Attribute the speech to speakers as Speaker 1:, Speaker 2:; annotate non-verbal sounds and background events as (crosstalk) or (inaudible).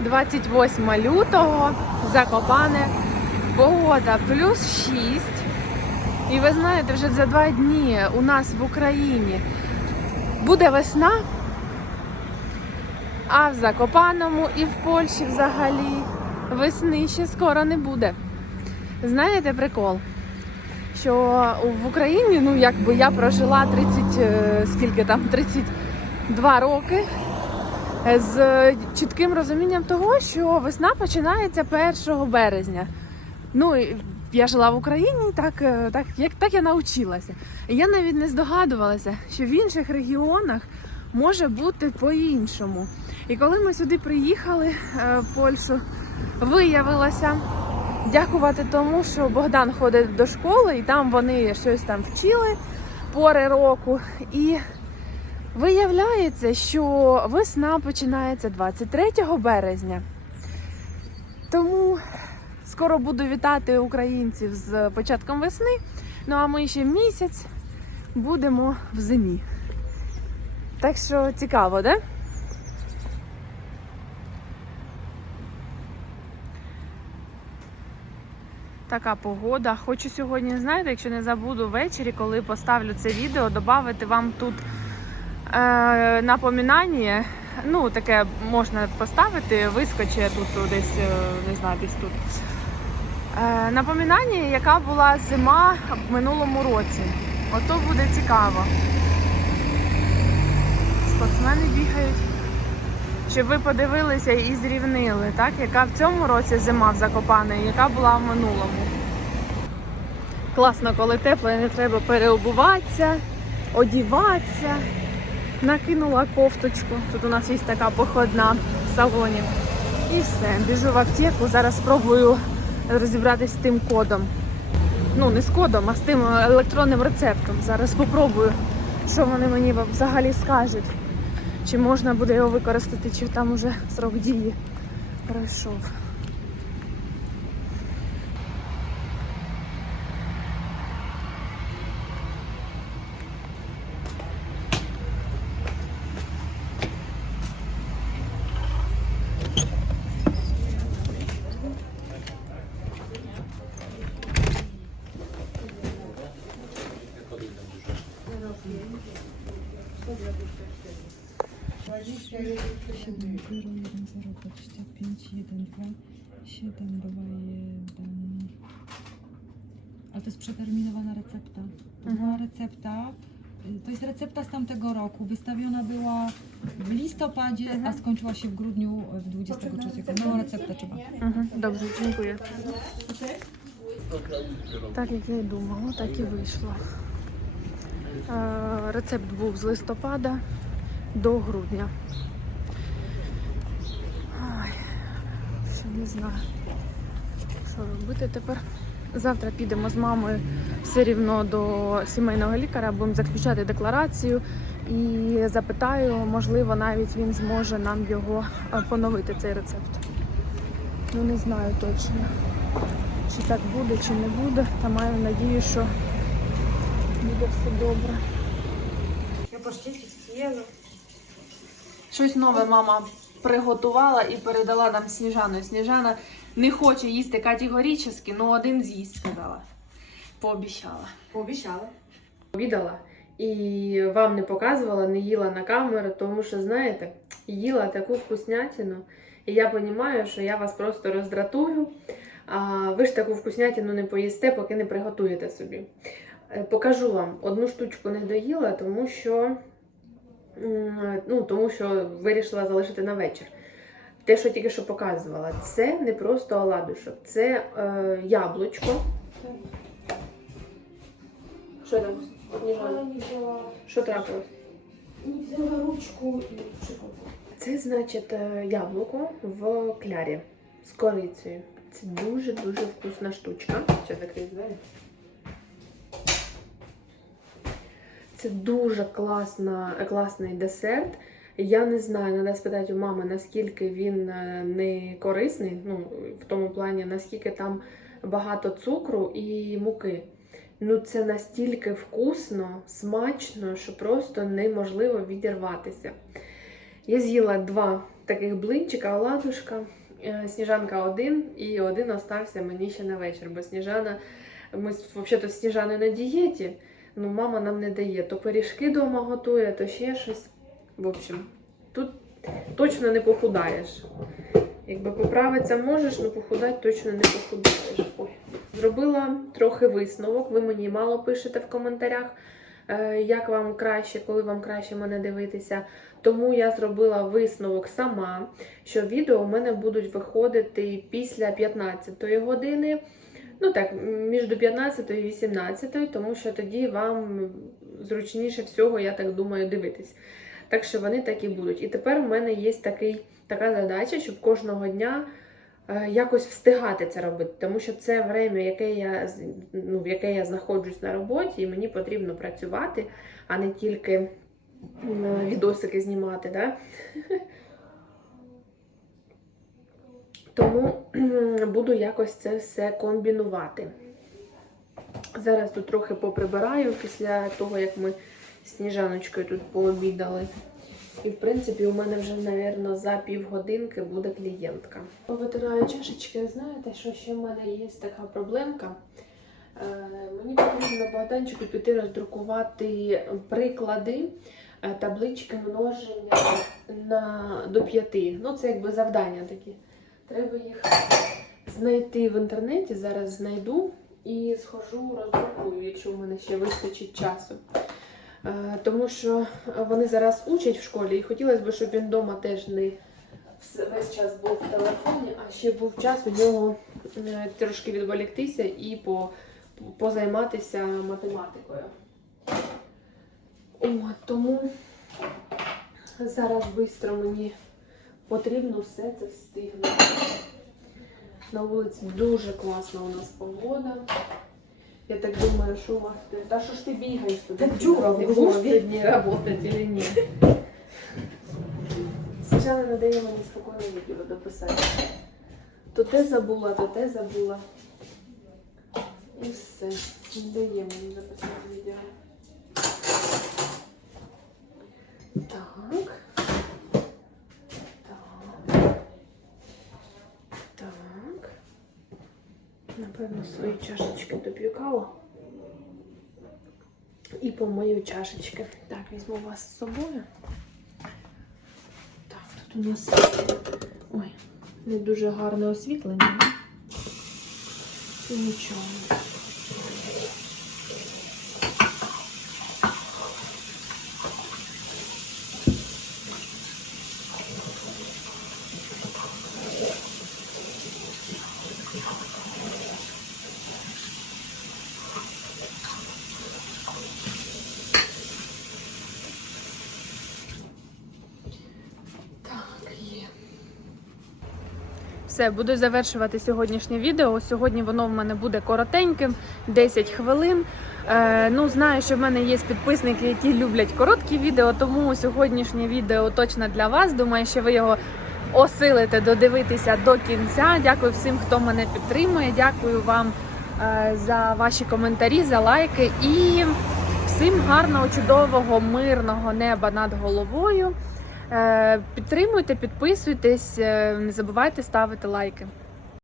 Speaker 1: 28 лютого, Закопане, погода плюс 6. І ви знаєте, вже за два дні у нас в Україні буде весна, а в Закопаному і в Польщі взагалі весни ще скоро не буде. Знаєте прикол? Що в Україні, ну якби я прожила 30, е, скільки там, 32 роки з чітким розумінням того, що весна починається 1 березня. Ну, я жила в Україні, так, е, так, як, так я навчилася. Я навіть не здогадувалася, що в інших регіонах може бути по-іншому. І коли ми сюди приїхали е, в Польщу, виявилося, дякувати тому, що Богдан ходить до школи, і там вони щось там вчили пори року. І виявляється, що весна починається 23 березня. Тому скоро буду вітати українців з початком весни. Ну а ми ще місяць будемо в зимі. Так що цікаво, да? Така погода. Хочу сьогодні, знаєте, якщо не забуду ввечері, коли поставлю це відео, додати вам тут е, напоминання. Ну, таке можна поставити, вискочить тут десь, е, не знаю, десь тут. Е, напоминання, яка була зима в минулому році. Ото буде цікаво. Спортсмени бігають. Щоб ви подивилися і зрівнили, так? яка в цьому році зима в Закопане, яка була в минулому. Класно, коли тепло не треба переобуватися, одіватися. Накинула кофточку. Тут у нас є така походна в салоні. І все. Біжу в аптеку. Зараз спробую розібратися з тим кодом. Ну, не з кодом, а з тим електронним рецептом. Зараз спробую, що вони мені взагалі скажуть. Чи можна буде його використати, чи там уже срок дії пройшов.
Speaker 2: 01025 12 721 Ale to jest przeterminowana recepta. To była mhm. recepta y, to jest recepta z tamtego roku. Wystawiona była w listopadzie, a mhm. skończyła się w grudniu y, w 23. Nową receptę trzeba.
Speaker 1: Mhm. Dobrze, dziękuję. Tak jak ja i tak i wyszło. Recept był z listopada do grudnia. Не знаю, що робити тепер. Завтра підемо з мамою все рівно до сімейного лікаря, будемо заключати декларацію і запитаю, можливо, навіть він зможе нам його е, поновити, цей рецепт. Ну не знаю точно, чи так буде, чи не буде. Та маю надію, що буде все добре. Я паштетки з'їла. Щось нове мама приготувала і передала нам Сніжану. Сніжана не хоче їсти категорично, але один з'їсть, сказала. Пообіцяла.
Speaker 3: Пообіцяла.
Speaker 1: Обідала і вам не показувала, не їла на камеру, тому що, знаєте, їла таку вкуснятину. І я розумію, що я вас просто роздратую. А ви ж таку вкуснятину не поїсте, поки не приготуєте собі. Е, Покажу вам одну штучку не доїла, тому що, ну, тому що вирішила залишити на вечір. Те, що тільки що показувала, це не просто оладушок, це е, яблучко. Що там?
Speaker 3: Але не взяла,
Speaker 1: Що трапилось?
Speaker 3: взяла ручку і прикопала.
Speaker 1: Це значить е, яблуко в клярі з корицею. Це дуже-дуже вкусна штучка. Що закрию двері? Це дуже класна, класний десерт. Я не знаю, треба спитати у мами, наскільки він е, не корисний, ну, в тому плані, наскільки там багато цукру і муки. Ну, це настільки вкусно, смачно, що просто неможливо відірватися. Я з'їла два таких блинчика, оладушка. Е, Сніжанка один, і один остався мені ще на вечір, бо Сніжана, ми взагалі з Сніжани на дієті, ну мама нам не дає. То пиріжки вдома готує, то ще щось. В общем, тут точно не похудаєш. Якби поправитися можеш, але похудати точно не похудаєш. Ой. Зробила трохи висновок. Ви мені мало пишете в коментарях, е, як вам краще, коли вам краще мене дивитися. Тому я зробила висновок сама, що відео у мене будуть виходити після 15-ї години. Ну так, між 15 і 18, тому що тоді вам зручніше всього, я так думаю, дивитись. Так що вони так і будуть. І тепер у мене є такий, така задача, щоб кожного дня е, якось встигати це робити. Тому що це время, яке я, ну, в яке я знаходжусь на роботі, і мені потрібно працювати, а не тільки м, відосики знімати. Да? (laughs) Тому буду якось це все комбінувати. Зараз тут трохи поприбираю після того, як ми з сніжаночкою тут пообідали. І, в принципі, у мене вже, мабуть, за півгодинки буде клієнтка. Витираю чашечки. Знаєте, що ще в мене є така проблемка? Е, Мені потрібно Богданчику піти роздрукувати приклади е, таблички множення на, до п'яти. Ну, це якби завдання такі. Треба їх знайти в інтернеті. Зараз знайду і схожу, роздрукую, якщо в мене ще вистачить часу. Е, Тому що вони зараз учать в школі, і хотілося б, щоб він вдома теж не весь час був в телефоні, а ще був час у нього е, трошки відволіктися і по, позайматися математикою. О, тому зараз швидко мені потрібно все це встигнути. На вулиці дуже класна у нас погода. Я так думаю, що у вас. Та що ж ти бігаєш туди?
Speaker 3: Так Джура,
Speaker 1: Ти будеш сьогодні працювати чи ні? Сніжана не дає мені спокійно відео дописати. То те забула, то те забула. І все. Не дає мені записати відео. Так. Так. Так. Напевно, свої чашечки доп'ю каву. І помию чашечки. Так, візьму вас з собою. Так, тут у нас ой, не дуже гарне освітлення. Нічого. Все, буду завершувати сьогоднішнє відео. Сьогодні воно в мене буде коротеньким, 10 хвилин. Е, ну, знаю, що в мене є підписники, які люблять короткі відео, тому сьогоднішнє відео точно для вас. Думаю, що ви його осилите додивитися до кінця. Дякую всім, хто мене підтримує. Дякую вам е, за ваші коментарі, за лайки і всім гарного, чудового, мирного неба над головою. Е, Підтримуйте, підписуйтесь, е, не забувайте ставити лайки.